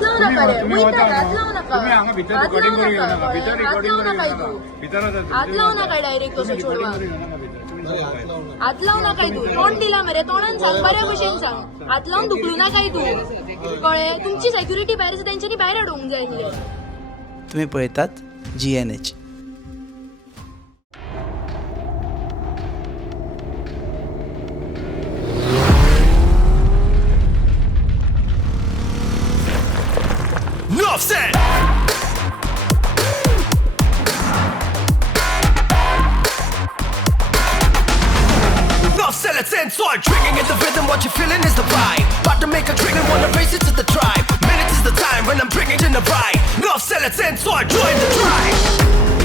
हात लावू नका रे. तुम्ही वयता, होता हात लावू नका. तुम्ही हांगा भितर हात रिकॉर्डिंग लावू करू नका. नका भितर हात रिकॉर्डिंग लावू करू नका नका तू. भितर हात लावू नका डायरेक्ट कसो चोडवा. हात लावू नका तू. तोंड दिला मरे तोंडान सांग बऱ्या भशेन सांग. हात लावून दुखलू नका तू. कळे तुमची सेक्युरिटी भायर आसा तेंच्यांनी भायर हाडूंक जाय आसलें. तुम्ही पळयतात GNH. Offset! Offset, let's end sword. Triggering in the rhythm, what you're feeling is the vibe. About to make a trigger, wanna race it to the tribe. Minutes is the time when I'm bringing in the ride. Offset, let's end sword. Join the tribe.